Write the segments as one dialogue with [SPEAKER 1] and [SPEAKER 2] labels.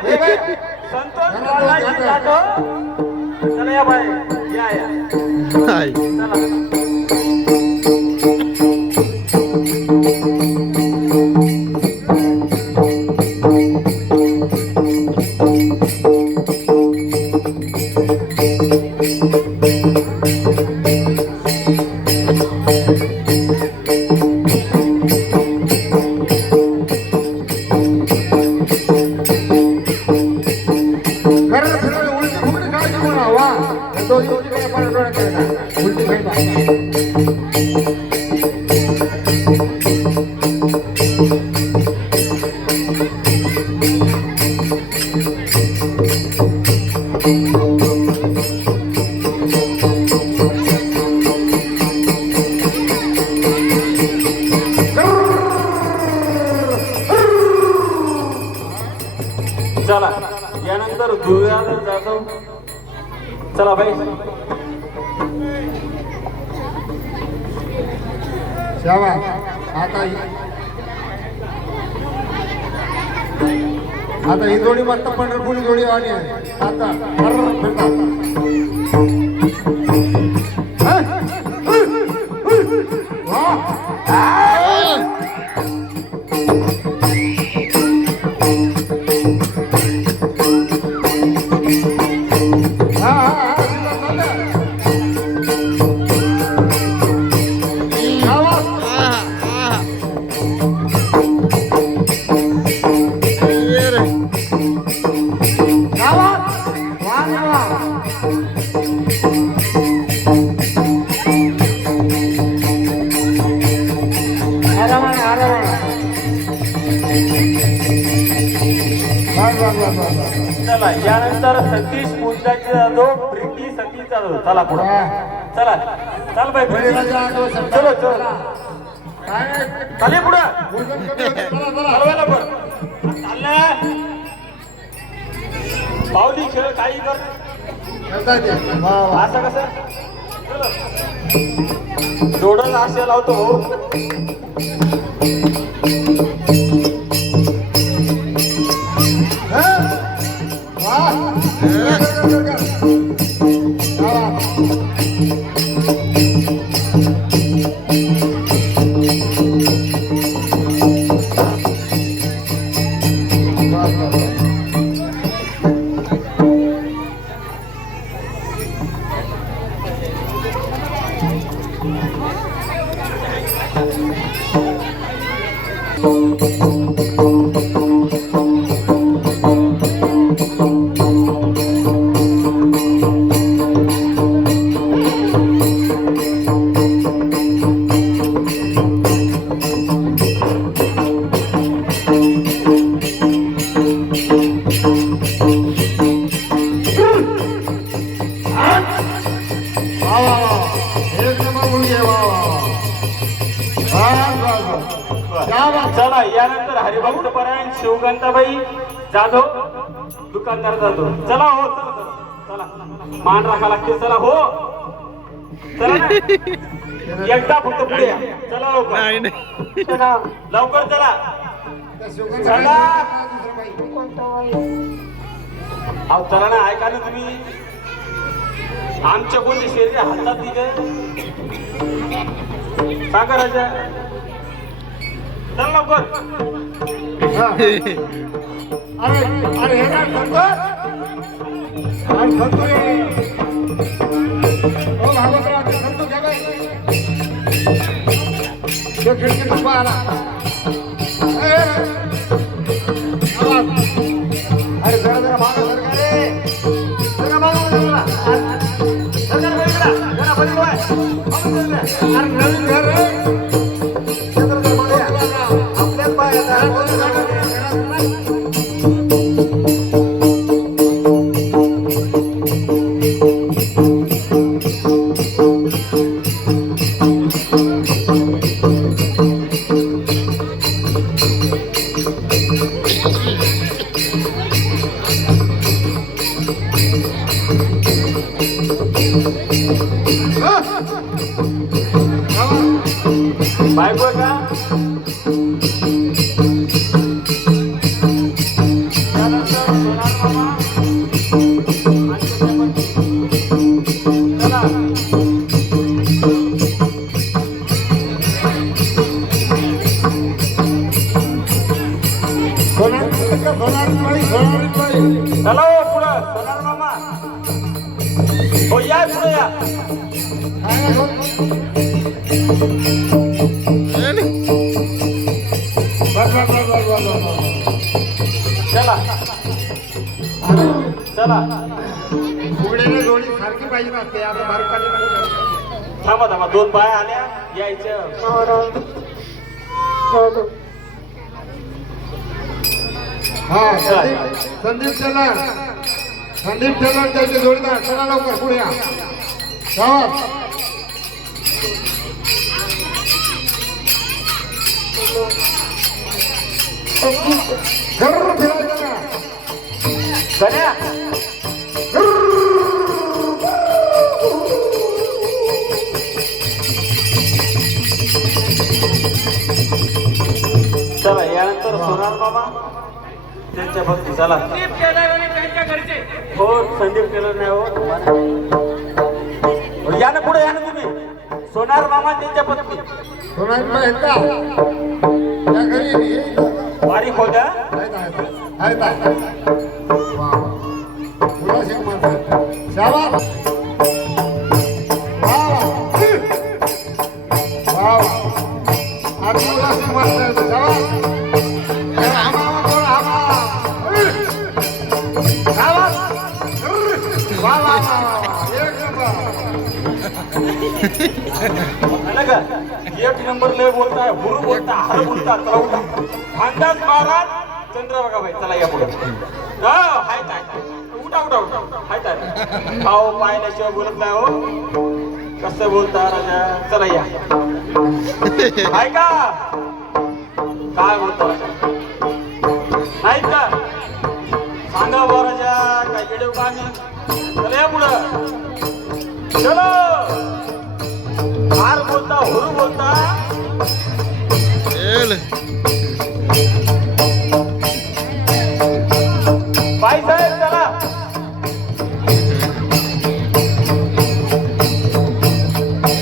[SPEAKER 1] Hey, hey, hey, hey. चला यानंतर
[SPEAKER 2] धुळ्याधर जाधव चला भाई
[SPEAKER 1] शाबा आता आता ही जोडी मस्त पंढरपूर जोडी आली आहे. आता
[SPEAKER 2] फिरता. भेटी सती चालू. चला पुढे. चला. चल बाई
[SPEAKER 1] भेटी
[SPEAKER 2] चलो चलो. चालेल पुढे. चालवायला पण चाललं पावली खेळ काही कर. असं कसं? जोडच आशय लावतो. हो जाधव दुकानदार जाधव. चला हो चला मान राखा लागते चला हो. चला. एकदा फक्त पुढे. चला लवकर. चला लवकर चला. चला. अहो चला ना ऐका ना तुम्ही. आमच्या कोणते शरीर हातात दिले? सांगा राजा. चल लवकर.
[SPEAKER 1] अरे अरे हे काय ओ आला अरे जरा जरा मागं सरका जरा जरा. अरे जोडी सारखी पाहिजे आता बारीक.
[SPEAKER 2] थांबा थांबा. दोन बाया आल्या. यायचं
[SPEAKER 1] हा संदीप टेलर संदीप टेलर त्याचे जोडीदार. चला लवकर पुढे या. फिरायचं ना.
[SPEAKER 2] त्यांच्या भक्ती चला संदीप टेलर आणि त्यांच्या घरचे. हो संदीप टेलर नाही हो. या ना पुढे या ना तुम्ही. सोनार मामा त्यांच्या पत्नी.
[SPEAKER 1] सोनार का त्या घरी.
[SPEAKER 2] बारीक होत्या.
[SPEAKER 1] आहेत,
[SPEAKER 2] का? एक नंबर लय बोलताय हुरू बोलता हर बोलता चला उठा. भांडाच महाराज चंद्रबागा भाई चला या पुढे. हा, हाय ताय उठा उठा उठा. हाय ताय अहो पाहिल्याशिवाय बोलत नाही हो. कसं बोलता राजा? चला या. हाय का? काय बोलतो राजा? नाही का? सांगा बा राजा काय येडे का आम्ही चला या पुढं. चला. फार बोलता हुरू बोलता? बाई साहेब चला.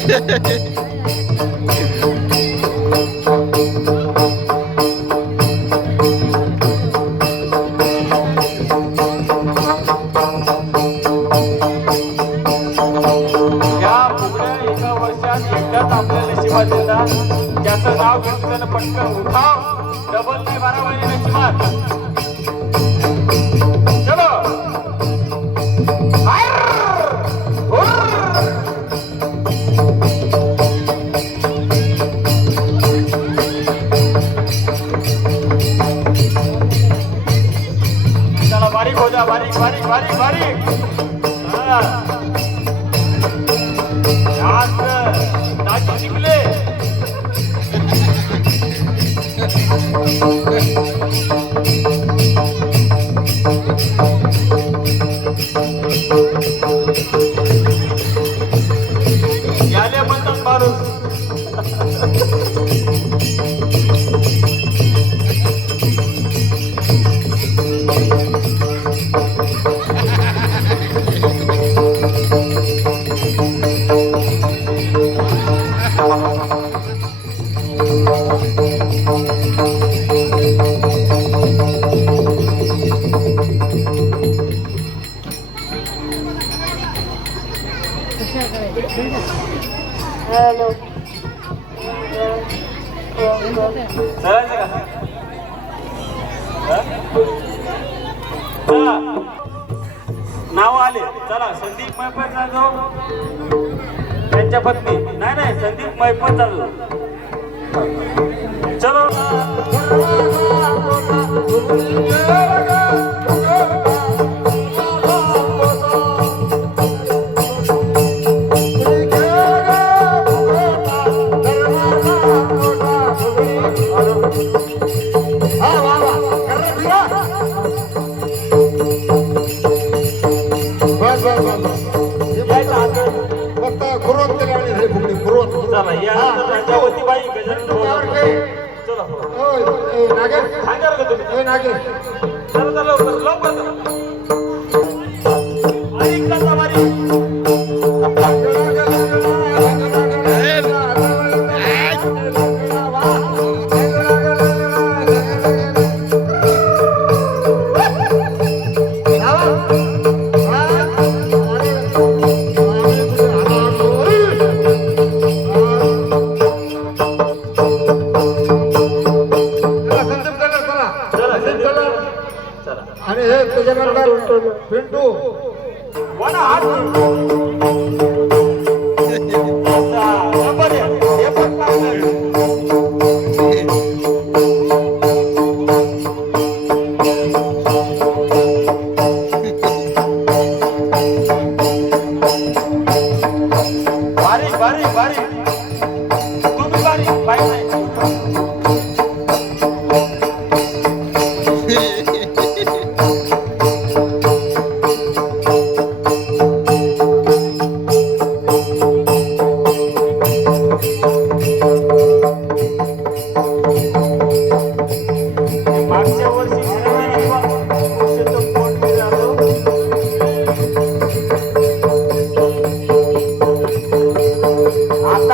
[SPEAKER 2] त्याचं नाव घेतलं पटकन उठाव. डबल नाही बारा महिन्याची बारीक हो बारीक बारीक बारीक बारीक. याले म्हणतात माणूस. नाव आले. चला संदीप मैपत जाधव. त्यांच्या पत्नी. नाही नाही संदीप मैपत जाधव. चलो. ಏನಾಗಿ?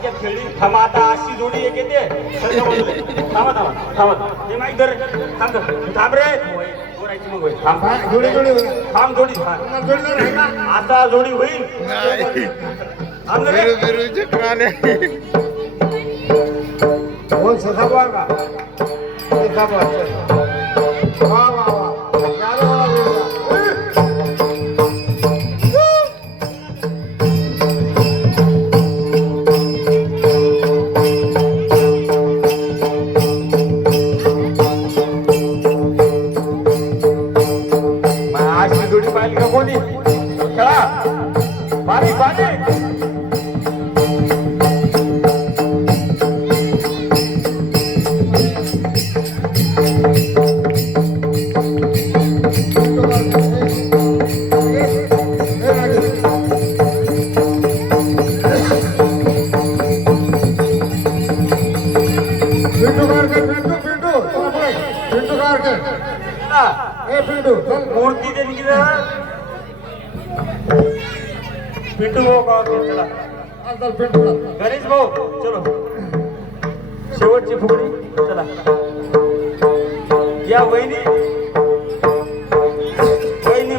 [SPEAKER 2] क्रिकेट खेळली थांबा आता अशी जोडी एक येते. थांबा थांबा. थांबा हे माहीत धर थांब थांब रे. मग थांब.
[SPEAKER 1] जोडी जोडी
[SPEAKER 2] थांब जोडी. आता जोडी होईल.
[SPEAKER 1] हो
[SPEAKER 2] सदा बघा તારી બાજી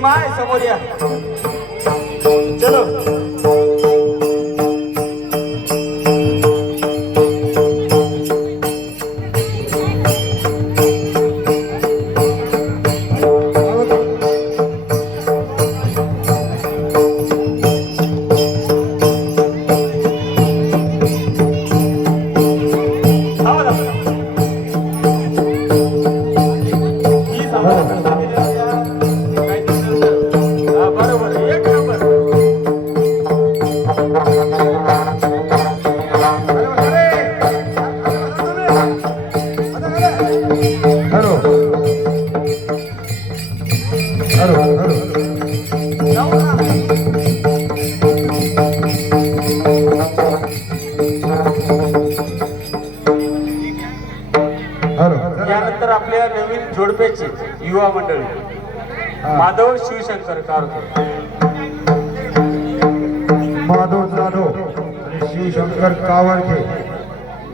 [SPEAKER 2] माय समोर या युवा मंडळी माधव शिवशंकर कारके
[SPEAKER 1] माधव जाधव आणि शिवशंकर कावडके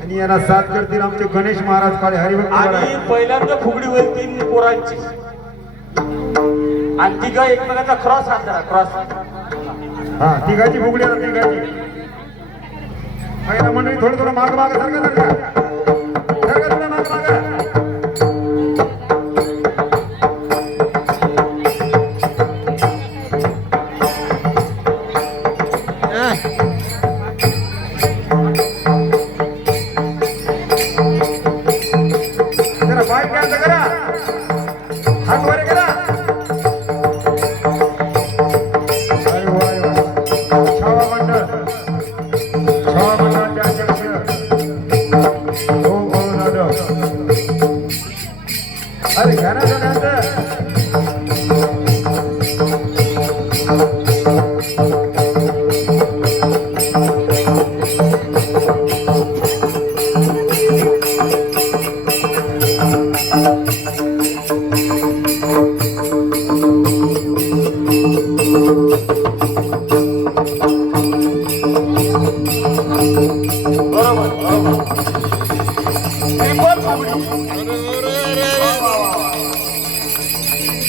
[SPEAKER 1] आणि यांना साथ करतील आमचे गणेश महाराज काळे
[SPEAKER 2] आणि. पहिल्यांदा फुगडी होईल तीन पोरांची. आणि तिघ एकमेकाचा क्रॉस हात धरा क्रॉस.
[SPEAKER 1] हा तिघाची फुगडी आता तिघाची. पहिला मंडळी थोडं थोडं माग माग सारखं सारखं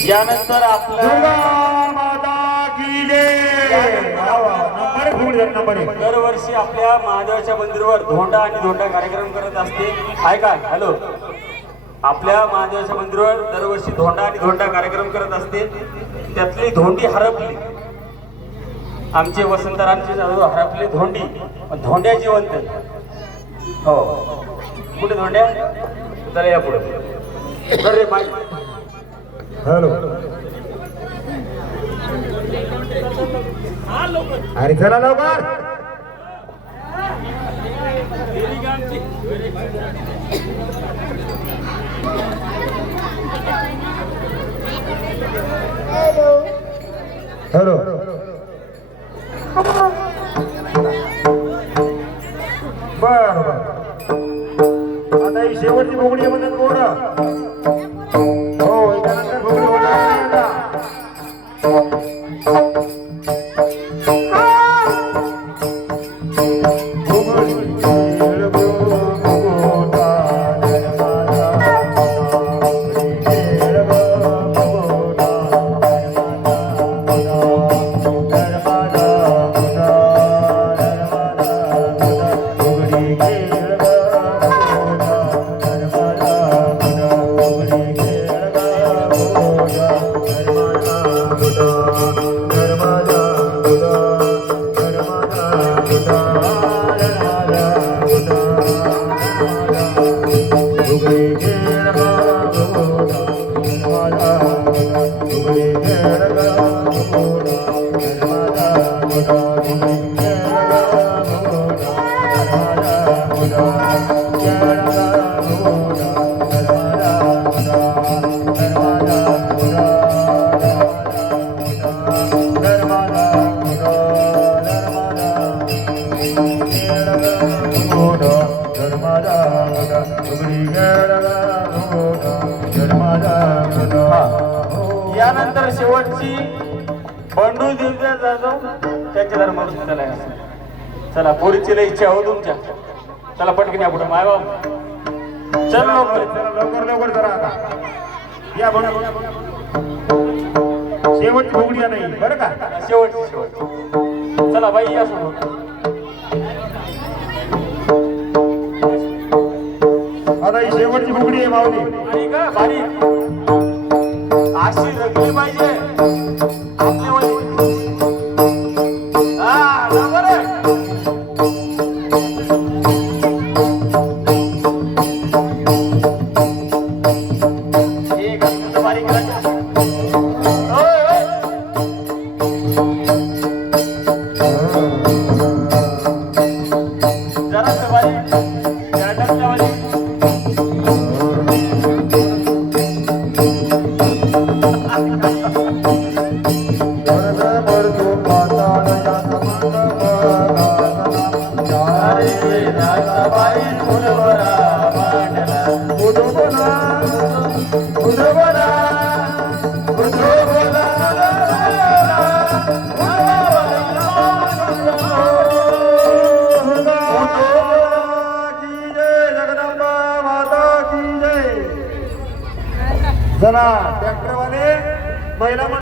[SPEAKER 2] यानंतर आपलं
[SPEAKER 1] पूर्णपणे
[SPEAKER 2] दरवर्षी आपल्या महादेवाच्या मंदिरावर धोंडा आणि धोंडा कार्यक्रम करत असते. आहे काय हॅलो आपल्या महादेवाच्या मंदिरावर दरवर्षी धोंडा आणि धोंडा कार्यक्रम करत असते. त्यातली धोंडी हरपली. आमचे वसंतरामचे जाधव हरपले धोंडी. पण धोंड्या जिवंत हो. कुठे धोंड्या? चला या पुढे.
[SPEAKER 1] हॅलो अरे चला लवकर. हॅलो. बर बर. आता ही शेवटची बोगडी म्हणतात पोरं.
[SPEAKER 2] यानंतर शेवटची चला पोरीची लय इच्छा हो तुमच्या. चला पटकन या पुढे. माय चल लवकर.
[SPEAKER 1] लवकर लवकर जरा आता. या बघा शेवटची फुगडी आहे नाही बरं का?
[SPEAKER 2] शेवटची शेवट चला बाई या समोर.
[SPEAKER 1] आता ही शेवटची फुगडी आहे माऊली.
[SPEAKER 2] आणि का भारी अशी रगली पाहिजे.
[SPEAKER 1] Thank you.